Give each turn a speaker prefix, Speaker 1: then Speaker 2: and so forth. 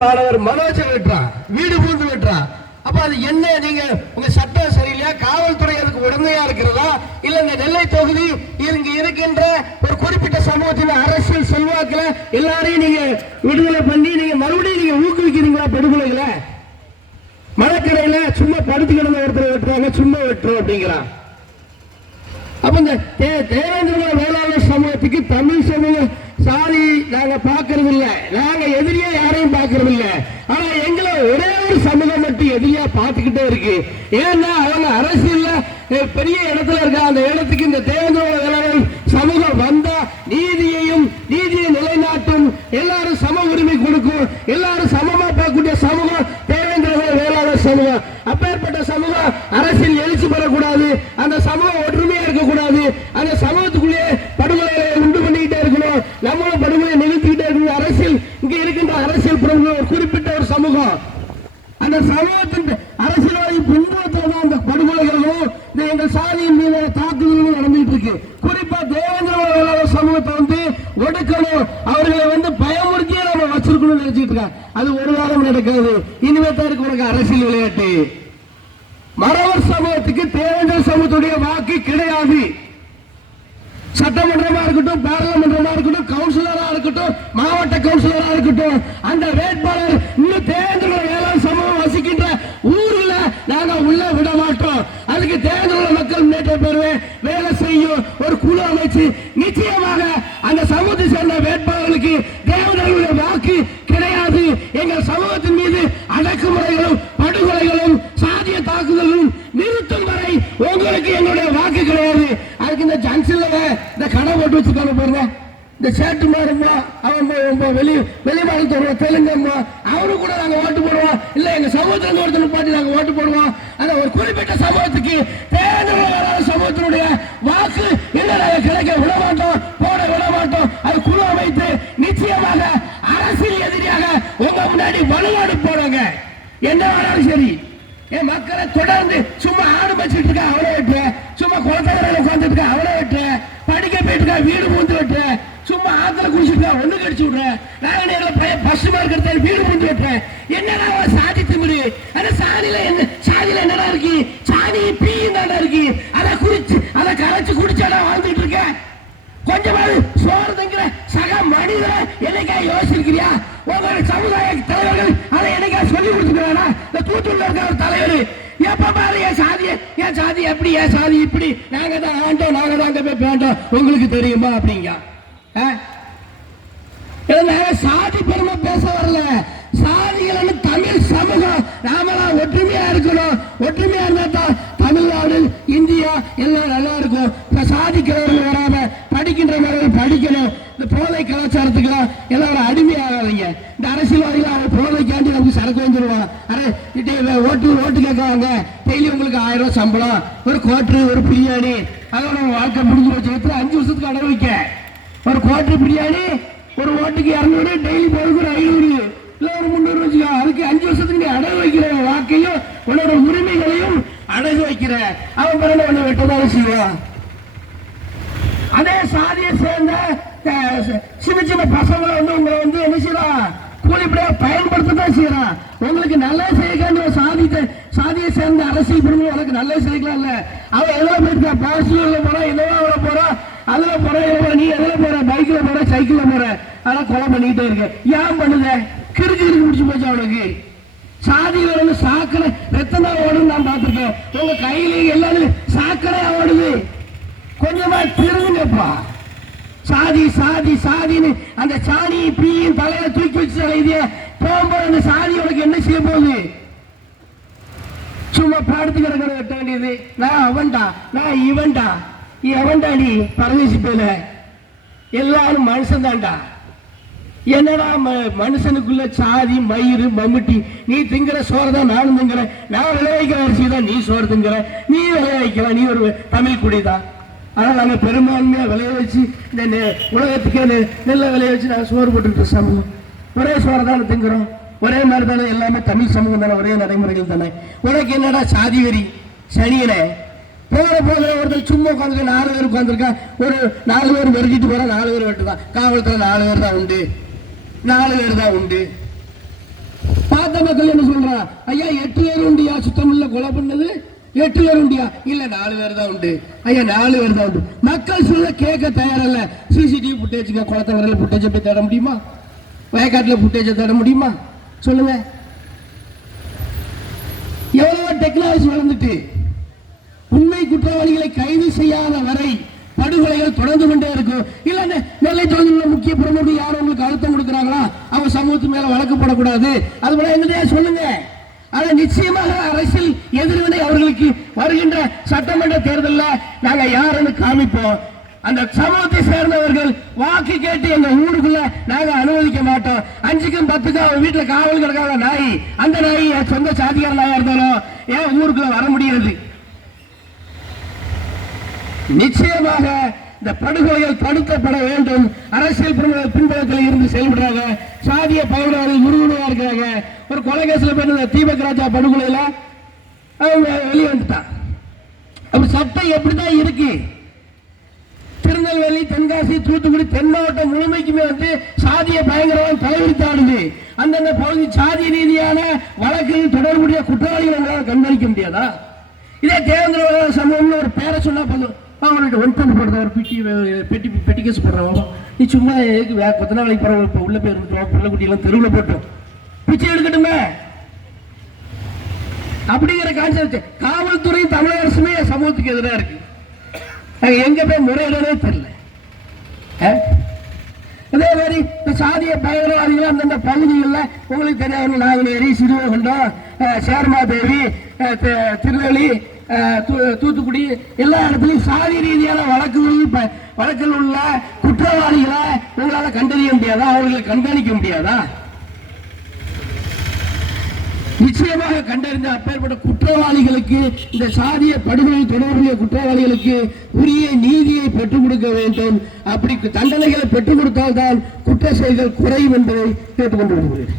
Speaker 1: மாணவர் மனோஜ் வெட்டுறான் வீடு பூந்து வெட்டுறான் அப்ப அது என்ன? நீங்க உங்க சட்டம் சரியில்லையா? காவல்துறை அதுக்கு உடமையா இருக்கிறதா? இல்ல இந்த நெல்லை தொகுதி இங்க இருக்கின்ற ஒரு குறிப்பிட்ட சமூகத்தின் அரசியல் செல்வாக்குல எல்லாரையும் நீங்க விடுதலை பண்ணி நீங்க மறுபடியும் நீங்க ஊக்குவிக்கிறீங்களா படுகொலைகளை? மழக்கரையில சும்மா படுத்து கிடந்த ஒருத்தர் வெட்டுறாங்க சும்மா வெட்டுறோம் அப்படிங்கிறான் அப்ப இந்த தேவேந்திர வேளாண் சமூகத்துக்கு தமிழ் சமூகம் நாங்க பாக்குறது இல்ல நாங்க எதிரியா யாரையும் பாக்குறது இல்ல ஆனா எங்களை ஒரே ஒரு சமூகம் மட்டும் எதிரியா பார்த்துக்கிட்டே இருக்கு. ஏன்னா அவங்க அரசியல்ல பெரிய இடத்துல இருக்க அந்த இடத்துக்கு இந்த தேவேந்திர வேளாளர் சமூகம் வந்தா நீதியையும் நீதியை நிலைநாட்டும். எல்லாரும் சம உரிமை கொடுக்கும். எல்லாரும் சம பார்க்கக்கூடிய சமூகம் தேவேந்திர வேளாளர் சமூகம் அப்பேற்பட்ட சமூகம் அரசியல் எழுச்சி பெறக்கூடாது அந்த சமூகம் ஒற்றுமையா இருக்கக்கூடாது அந்த சமூகத்துக்குள்ளே படுகொலைகளை உண்டு பண்ணிக்கிட்டே இருக்கணும் நம்மளும் படுகொலை நிறுத்திக்கிட்டே இருக்கணும் அரசியல் இங்க இருக்கின்ற அரசியல் பிரமுகர் ஒரு குறிப்பிட்ட ஒரு சமூகம் அந்த சமூகத்தின் அரசியல்வாதி பின்புலத்தில் தான் அந்த படுகொலைகளும் எங்கள் சாதியின் மீதான தாக்குதலும் நடந்துட்டு இருக்கு குறிப்பா தேவேந்திர சமூகத்தை வந்து ஒடுக்கணும். அவர்களை வந்து பயமுறுத்தியே நம்ம வச்சிருக்கணும்னு நினைச்சிட்டு இருக்காங்க அது ஒரு காலம் நடக்காது. இனிமே தான் இருக்கு உனக்கு அரசியல் விளையாட்டு. மரவர் சமூகத்துக்கு தேவேந்திர சமூகத்துடைய வாக்கு கிடையாது. சட்டமன்றமா இருக்கட்டும் பாராளுமன்றமா இருக்கட்டும் கவுன்சிலரா இருக்கட்டும் மாவட்ட கவுன்சிலரா இருக்கட்டும் அந்த வேட்பாளர் இன்னும் தேர்தல் வேளாண் சமூகம் வசிக்கின்ற ஊர்ல நாங்க உள்ள விட மாட்டோம் அதுக்கு தேர்தல் மக்கள் முன்னேற்ற பேரவை வேலை செய்யும் ஒரு குழு அமைச்சு நிச்சயமாக அந்த சமூகத்தை சேர்ந்த வேட்பாளர்களுக்கு தேவதர்களுடைய வாக்கு கிடையாது எங்கள் சமூகத்தின் மீது அடக்குமுறைகளும் படுகொலைகளும் சாதிய தாக்குதலும் நிறுத்தும் வரை உங்களுக்கு என்னுடைய வாக்கு கிடையாது. அதுக்கு இந்த ஜங்ஷன்ல இந்த கடை போட்டு வச்சிருக்காங்க பாருங்க. இந்த சேட்டு மாறுமா அவன் ம- வெளி வெளி மாநிலத்தோட தெலுங்கம்மா அவரு கூட நாங்கள் ஓட்டு போடுவோம். இல்லை எங்கள் சமூகத்தில் இருந்து ஒருத்தர் பாட்டி நாங்கள் ஓட்டு போடுவோம். அந்த ஒரு குறிப்பிட்ட சமூகத்துக்கு தேர்தல் வேளாண் சமூகத்தினுடைய வாக்கு இல்லை நாங்கள் கிடைக்க விட மாட்டோம் போட விட மாட்டோம். அது குழு அமைத்து நிச்சயமாக அரசியல் எதிரியாக உங்க முன்னாடி வலுவாடு போடுங்க. என்ன வேணாலும் சரி. என் மக்களை தொடர்ந்து சும்மா ஆடு வச்சுட்டு இருக்க அவளை வெட்டுற. சும்மா குளத்தவரையில உட்காந்துட்டு இருக்க அவளை வெட்டுற. படிக்க போயிட்டு இருக்கா வீடு பூந்து வெட்டுற. சும்மா ஆத்துல குடிச்சிட்டு ஒண்ணு கடிச்சு விடுறேன் நாகநேரில் பையன் பசுமா மார்க்கெட் வீடு பூந்து வெட்டுறேன் என்னடா அவன் சாதி திமிரு? அந்த சாதியில என்ன சாதியில என்னடா இருக்கு? சாதி பீயும் தானே இருக்கு. அதை குடிச்சு அதை கரைச்சு குடிச்சாடா வாழ்ந்துட்டு இருக்கேன் கொஞ்சமாவது சோறு தங்கிற சக மனிதன் என்னைக்கா யோசிச்சிருக்கிறியா? உங்களோட சமுதாயம் எப்ப பாரு என் சாதி என் சாதி எப்படி என் சாதி இப்படி? நாங்க தான் ஆண்டோம் நாங்க தான் அங்க போய் பேண்டோம். உங்களுக்கு தெரியுமா அப்படிங்க? நாங்க சாதி பெருமை பேச வரல. சாதிகள் தமிழ் சமூகம். நாமெல்லாம் ஒற்றுமையா இருக்கணும். ஒற்றுமையா இருந்தா தான் தமிழ்நாடு இந்தியா எல்லாம் நல்லா இருக்கும். இப்ப சாதிக்கிறவர்கள் வராம படிக்கின்றவர்கள் படிக்கணும். இந்த போதை கலாச்சாரத்துக்கெல்லாம் எல்லாரும் அடிமையாகாதீங்க. இந்த அரசியல்வாதிகள் அவங்க ஓட்டு ஓட்டு கேட்கவாங்க டெய்லி உங்களுக்கு ஆயிரம் ரூபாய் சம்பளம் ஒரு கோட்டு ஒரு பிரியாணி. அதோட வாழ்க்கை முடிஞ்சு வச்சு அஞ்சு வருஷத்துக்கு அடை வைக்க? ஒரு கோட்டர் பிரியாணி ஒரு ஓட்டுக்கு இரநூறு டெய்லி போகிறதுக்கு ஒரு ஐநூறு. இல்லை ஒரு முந்நூறு வச்சுக்கோ. அதுக்கு அஞ்சு வருஷத்துக்கு நீ அடகு வைக்கிற வாக்கையும் உன்னோட உரிமைகளையும் அடகு வைக்கிற. அவன் பிறகு ஒன்று வெட்டதாலும் செய்வான். அதே சாதியை சேர்ந்த சின்ன சின்ன பசங்களை வந்து உங்களை வந்து என்ன செய்யலாம்? கூலிப்படியா பயன்படுத்தத்தான் செய்யறான். உங்களுக்கு நல்லா செய்யக்காண்டி சாதித்த சாதியை சேர்ந்த அரசியல் பிரிவு உனக்கு நல்லா செய்யலாம் இல்ல அவன் எவ்வளவு போயிருக்கா? பாசிட்டிவ்ல போறா என்னவா போறா அதுல போற இதுல நீ எதுல போற? பைக்ல போற சைக்கிள்ல போற? அதெல்லாம் கொலை பண்ணிக்கிட்டே இருக்க ஏன் பண்ணுத? கிறுக்கு கிறுக்கு முடிச்சு போச்சு அவனுக்கு சாதி வரல சாக்கடை ரத்தனா தான் ஓடுன்னு நான் பார்த்திருக்கேன். உங்க கையில எல்லாரும் சாக்கடையா ஓடுது. கொஞ்சமா திருந்துங்கப்பா. சாதி சாதி சாதின்னு அந்த சாணி பீயும் தலையில தூக்கி வச்சு தலையுதே போகும்போது அந்த சாதி உனக்கு என்ன செய்ய போகுது? சும்மா பாடத்து கிடக்கிற வெட்ட வேண்டியது. நான் அவன்டா நான் இவன்டா. எவன்டா நீ பரதேசி போல. எல்லாரும் மனுஷன் தான்டா. என்னடா ம- மனுஷனுக்குள்ள சாதி மயிறு மம்முட்டி. நீ திங்கிற சோறு தான் நானும் திங்கிறேன். நான் விளைவிக்கிற அரிசி தான் நீ சோறு திங்குற. நீ விளைவிக்கிற நீ ஒரு தமிழ் குடிதான் ஆனால் நாங்கள் பெரும்பான்மையாக விளைய வச்சு இந்த உலகத்துக்கே நெல்லை விளைய வச்சு நாங்கள் சோறு போட்டுக்கிட்டு சமூகம் ஒரே சோறு தானே திங்குறோம். ஒரே மாதிரி தானே எல்லாமே தமிழ் சமூகம் தானே ஒரே நடைமுறைகள் தானே. உனக்கு என்னடா சாதி வெறி? சனியனே. போகிற போகிற ஒருத்தர் சும்மா உட்காந்துருக்க நாலு பேர் உட்காந்துருக்கான் ஒரு நாலு பேர் வெறுக்கிட்டு போகிற நாலு பேர் வெட்டுதான் காவல்துறை நாலு பேர் தான் உண்டு. நாலு பேர் தான் உண்டு. பார்த்த மக்கள் என்ன சொல்கிறான் ஐயா எட்டு பேர் உண்டியா? சுத்தமில்ல கொலை பண்ணது? எட்டு பேர் உண்டியா? இல்ல நாலு பேர் தான் உண்டு. ஐயா நாலு பேர் தான் உண்டு. மக்கள் சொல்ல கேட்க தயாரில்ல. சிசிடிவி ஃபுட்டேஜுங்க குளத்த வரல ஃபுட்டேஜை போய் தேட முடியுமா? வயக்காட்டில் ஃபுட்டேஜை தேட முடியுமா? சொல்லுங்க. எவ்வளவு டெக்னாலஜி வளர்ந்துட்டு உண்மை குற்றவாளிகளை கைது செய்யாத வரை படுகொலைகள் தொடர்ந்து கொண்டே இருக்கும். இல்ல நெல்லை தொகுதியில் முக்கிய பிரமுகர்கள் யாரும் உங்களுக்கு அழுத்தம் கொடுக்குறாங்களா? அவங்க சமூகத்து மேல வழக்கு போடக்கூடாது. அது போல எங்கிட்டே சொல்லுங்க? ஆனா நிச்சயமாக அரசியல் எதிர்வினை அவர்களுக்கு வருகின்ற சட்டமன்ற தேர்தலில் நாங்க யாருன்னு காமிப்போம். அந்த சமூகத்தை சேர்ந்தவர்கள் வாக்கு கேட்டு எங்க ஊருக்குள்ள நாங்க அனுமதிக்க மாட்டோம். அஞ்சுக்கும் பத்துக்கும் அவங்க வீட்டுல காவல் கிடக்காத நாய் அந்த நாய் என் சொந்த சாதிகார நாயா இருந்தாலும் ஏன் ஊருக்குள்ள வர முடியாது. நிச்சயமாக இந்த படுகொலைகள் தடுக்கப்பட வேண்டும். அரசியல் பின்பு- பின்புலத்தில் இருந்து செயல்படுறாங்க. சாதிய பயனாளர்கள் முருகனுவா இருக்கிறாங்க. ஒரு கொலைகேசில் போய் தீபக் ராஜா படுகொலையில அவங்க வெளியே வந்துட்டான் அப்படி சட்டம் எப்படிதான் இருக்கு? திருநெல்வேலி தென்காசி தூத்துக்குடி தென் மாவட்டம் முழுமைக்குமே வந்து சாதிய பயங்கரவாதம் தலைவிரித்தாடுது. அந்தந்த பகுதி சாதி ரீதியான வழக்கில் தொடர்புடைய குற்றவாளிகள் உங்களால் கண்காணிக்க முடியாதா? இதே தேவேந்திர சமூகம்னு ஒரு பேரை சொன்னா போதும். அவனுக்கு ஒன் போடுறவர் போடுற பெட்டி பெட்டி பெட்டி கேஸ் போடுறவன் நீ சும்மா எதுக்கு வே கொத்தனா வேலைக்கு போகிறவன் இப்போ உள்ளே போய் இருந்துட்டோம் பிள்ளைக்குட்டியெல்லாம் தெருவில் போட்டோம் பிச்சை எடுக்கட்டுமே. அப்படிங்கிற கான்செப்ட் காவல்துறை தமிழக அரசுமே சமூகத்துக்கு எதிராக இருக்கு. நாங்க எங்க போய் முறையிடவே தெரியல. அதே மாதிரி இந்த சாதிய பயங்கரவாதிகள் அந்தந்த பகுதிகளில் உங்களுக்கு தெரியாது நாங்குநேரி சிறுவகண்டம் அஹ், சேர்மாதேவி திருநெல்வேலி தூத்துக்குடி எல்லா இடத்துலையும் சாதி ரீதியான வழக்குகள் வழக்கில் உள்ள குற்றவாளிகளை உங்களால் கண்டறிய முடியாதா? அவர்களை கண்காணிக்க முடியாதா? நிச்சயமாக கண்டறிந்த அப்பேற்பட்ட குற்றவாளிகளுக்கு இந்த சாதிய படுகொலை தொடர்புடைய குற்றவாளிகளுக்கு உரிய நீதியை பெற்றுக் கொடுக்க வேண்டும். அப்படி தண்டனைகளை பெற்றுக் கொடுத்தால்தான் குற்ற செயல்கள் குறையும் என்பதை கேட்டுக்கொண்டு வருகிறேன்.